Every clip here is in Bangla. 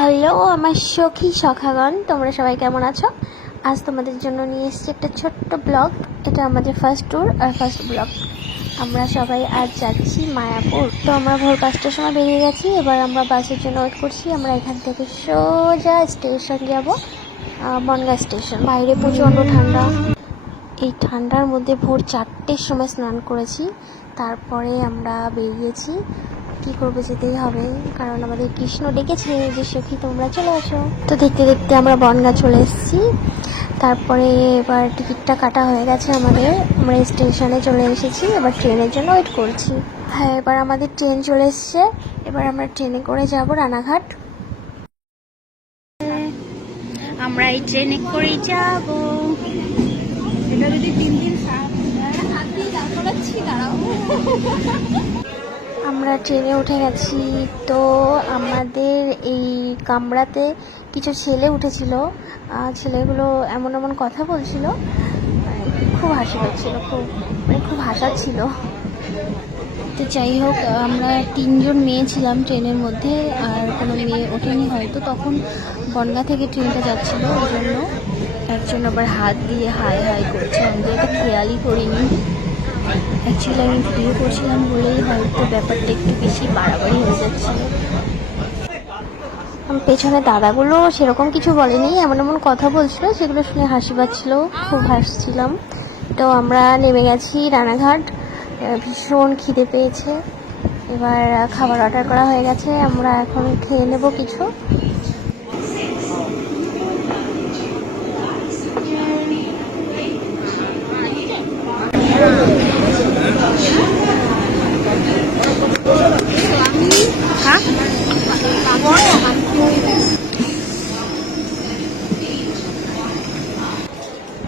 হ্যালো আমার সখী সখাগণ, তোমরা সবাই কেমন আছো? আজ তোমাদের জন্য নিয়ে এসেছি একটা ছোট্ট ব্লগ। এটা আমাদের ফার্স্ট ট্যুর আর ফার্স্ট ব্লগ। আমরা সবাই আজ যাচ্ছি মায়াপুর। তো আমরা ভোর 5টার সময় বেরিয়ে গেছি। এবার আমরা বাসের জন্য ওয়েট করছি। আমরা এখান থেকে সোজা স্টেশন যাব, বনগাঁ স্টেশন। বাইরে প্রচণ্ড ঠান্ডা। এই ঠান্ডার মধ্যে ভোর 4টের সময় স্নান করেছি, তারপরে আমরা বেরিয়েছি। কি করবো, যেতেই হবে, কারণ আমাদের কৃষ্ণ ডেকেছে যে সখী তোমরা চলে আসো। তো দেখতে দেখতে আমরা বনগাঁ চলে এসেছি। তারপরে এবার টিকিটটা কাটা হয়ে গেছে আমাদের। আমরা স্টেশনে চলে এসেছি, এবার ট্রেনের জন্য ওয়েট করছি। হ্যাঁ, এবার আমাদের ট্রেন চলে এসছে। এবার আমরা ট্রেনে করে যাব রানাঘাট। আমরা এই ট্রেনে করেই যাব। এটা যদি 3 দিন আমরা ট্রেনে উঠে গেছি। তো আমাদের এই কামরাতে কিছু ছেলে উঠেছিল। ছেলেগুলো এমন এমন কথা বলছিল, খুব হাসি পাচ্ছিল, খুব হাসাচ্ছিল। তো যাই হোক, আমরা 3জন মেয়ে ছিলাম ট্রেনের মধ্যে, আর কোনো মেয়ে ওঠেনি হয়তো। তখন বনগাঁ থেকে ট্রেনটা যাচ্ছিল, ওই জন্য একজন আবার হাত দিয়ে হাই হাই করছে। আমাদের এটা খেয়ালই করিনি। অ্যাকচুয়ালি আমি ভিডিও করছিলাম বলেই হয়তো ব্যাপারটা একটু বেশি বাড়াবাড়ি হয়ে যাচ্ছিল। পেছনে দাদাগুলো সেরকম কিছু বলেনি, এমন এমন কথা বলছিল, সেগুলো শুনে হাসি পাচ্ছিল, খুব হাসছিলাম। তো আমরা নেমে গেছি রানাঘাট। ভীষণ খিদে পেয়েছে। এবার খাবার অর্ডার করা হয়ে গেছে, আমরা এখন খেয়ে নেব কিছু।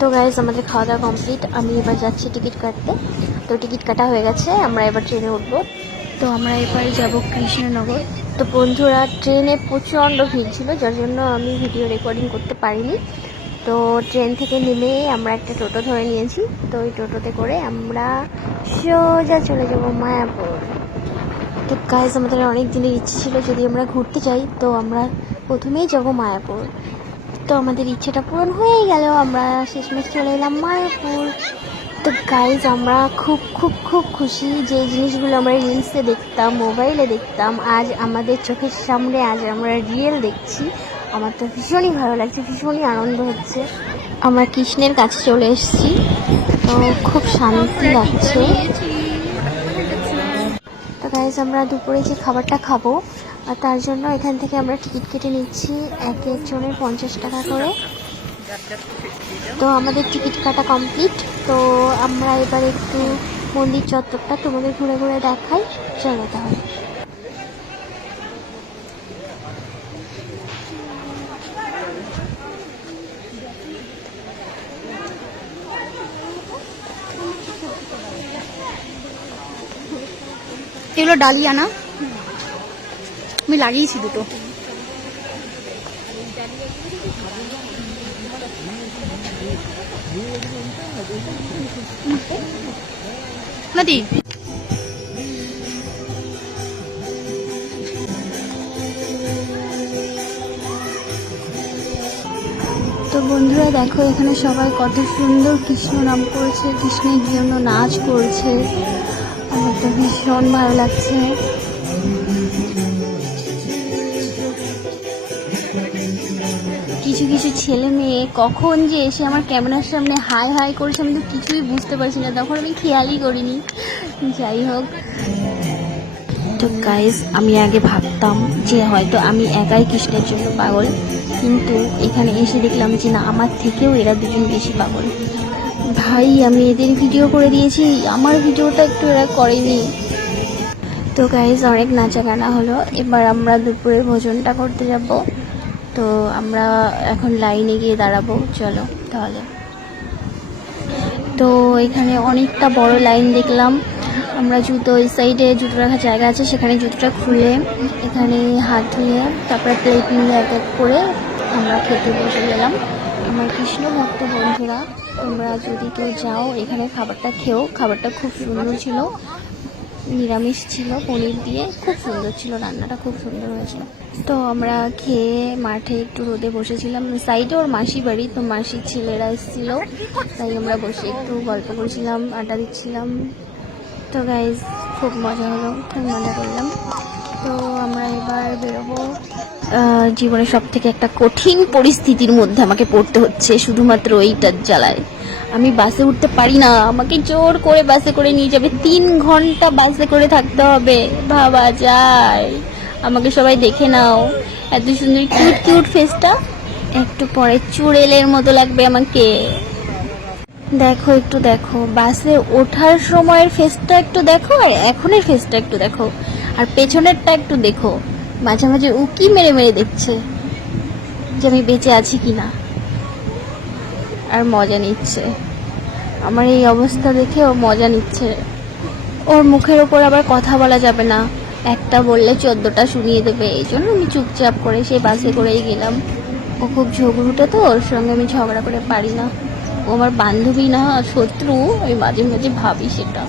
তো গাইজ, আমাদের খাওয়া দাওয়া কমপ্লিট। আমি এবার যাচ্ছি টিকিট কাটতে। তো টিকিট কাটা হয়ে গেছে, আমরা এবার ট্রেনে উঠবো। তো আমরা এবারে যাব কৃষ্ণনগর। তো বন্ধুরা, ট্রেনে প্রচণ্ড ভিড় ছিল, যার জন্য আমি ভিডিও রেকর্ডিং করতে পারিনি। তো ট্রেন থেকে নেমে আমরা একটা টোটো ধরে নিয়েছি। তো ওই টোটোতে করে আমরা সোজা চলে যাব মায়াপুর। তো গাইজ, আমাদের অনেক দিনের ইচ্ছে ছিল যদি আমরা ঘুরতে যাই তো আমরা প্রথমেই যাব মায়াপুর। তো আমাদের ইচ্ছেটা পূরণ হয়ে গেল, আমরা শেষমেশ চলে এলাম মায়াপুর। তো গাইজ, আমরা খুব খুব খুব খুশি। যে জিনিসগুলো আমরা রিলসে দেখতাম, মোবাইলে দেখতাম, আজ আমাদের চোখের সামনে, আজ আমরা রিয়েল দেখছি। আমার তো ভীষণই ভালো লাগছে, ভীষণই আনন্দ হচ্ছে। আমরা কৃষ্ণের কাছে চলে এসেছি, তো খুব শান্তি লাগছে। তো গাইজ, আমরা দুপুরে যে খাবারটা খাবো আর তার জন্য এখান থেকে আমরা টিকিট কেটে নিচ্ছি, এক একজনের 50 টাকা করে। তো আমাদের টিকিট কাটা কমপ্লিট। তো আমরা এবার একটু মন্দির চত্বরটা তোমাদের ঘুরে ঘুরে দেখাই, চলো তাহলে। এগুলো ডালিয়া না, আমি লাগিয়েছি দুটো। নাদি তো বন্ধুরা দেখো, এখানে সবাই কত সুন্দর কৃষ্ণ নাম করছে, কৃষ্ণের জন্য নাচ করছে। আমার তো ভীষণ ভালো লাগছে। কিছু কিছু ছেলে মেয়ে কখন যে এসে আমার ক্যামেরার সামনে হাই হাই করেছে, আমি তো কিছুই বুঝতে পারছি না, তখন আমি খেয়ালই করিনি। যাই হোক, তো গাইজ, আমি আগে ভাবতাম যে হয়তো আমি একাই কৃষ্ণের জন্য পাগল, কিন্তু এখানে এসে দেখলাম যে না, আমার থেকেও এরা দুজন বেশি পাগল। ভাই, আমি এদের ভিডিও করে দিয়েছি, আমার ভিডিওটা একটু এরা করেনি। তো গাইজ, অনেক নাচা গানা হলো। এবার আমরা দুপুরে ভোজনটা করতে যাব। তো আমরা এখন লাইনে গিয়ে দাঁড়াবো, চলো তাহলে। তো এখানে অনেকটা বড় লাইন দেখলাম। আমরা জুতো, এই সাইডে জুতো রাখার জায়গা আছে, সেখানে জুতোটা খুলে এখানে হাত ধুয়ে তারপরে প্লেট নিয়ে এক এক করে আমরা খেতে বসে গেলাম। আমার কৃষ্ণ ভক্ত বন্ধুরা, তোমরা যদি কেউ যাও এখানে খাবারটা খেও, খাবারটা খুব সুন্দর ছিল। নিরামিষ ছিল পনির দিয়ে, খুব সুন্দর ছিল রান্নাটা, খুব সুন্দর হয়েছিল। তো আমরা খেয়ে মাঠে একটু রোদে বসেছিলাম, সাইডে ওর মাসি বাড়ি, তো মাসির ছেলেরা এসেছিলো, তাই আমরা বসে একটু গল্প করছিলাম, আড্ডা দিচ্ছিলাম। তো গাইজ খুব মজা হলো, খুব মজা করলাম। তো আমরা এবার বেরোবো। জীবনের সব থেকে একটা কঠিন পরিস্থিতির মধ্যে আমাকে পড়তে হচ্ছে শুধুমাত্র এইটার জ্বালায়। আমি বাসে উঠতে পারি না, আমাকে জোর করে বাসে করে নিয়ে যাবে, 3 ঘন্টা বাসে করে থাকতে হবে, ভাবা যায়? আমাকে সবাই দেখে নাও, এত সুন্দর কিউট কিউট ফেসটা, একটু পরে চুড়েলের মতো লাগবে আমাকে। দেখো একটু দেখো, বাসে ওঠার সময়ের ফেসটা একটু দেখো, আর এখনের ফেসটা একটু দেখো, আর পেছনেরটা একটু দেখো। মাঝে মাঝে উকি মেরে মেরে দেখছে যে আমি বেঁচে আছি কিনা, আর মজা নিচ্ছে। আমার এই অবস্থা দেখে ও মজা নিচ্ছে। ওর মুখের ওপর আবার কথা বলা যাবে না, একটা বললে 14টা শুনিয়ে দেবে, এই জন্য আমি চুপচাপ করে সেই বাসে করেই গেলাম। ও খুব ঝগড়ুটে, তো ওর সঙ্গে আমি ঝগড়া করে পারি না। ও আমার বান্ধবী না, শত্রু, আমি মাঝে মাঝে ভাবি সেটা।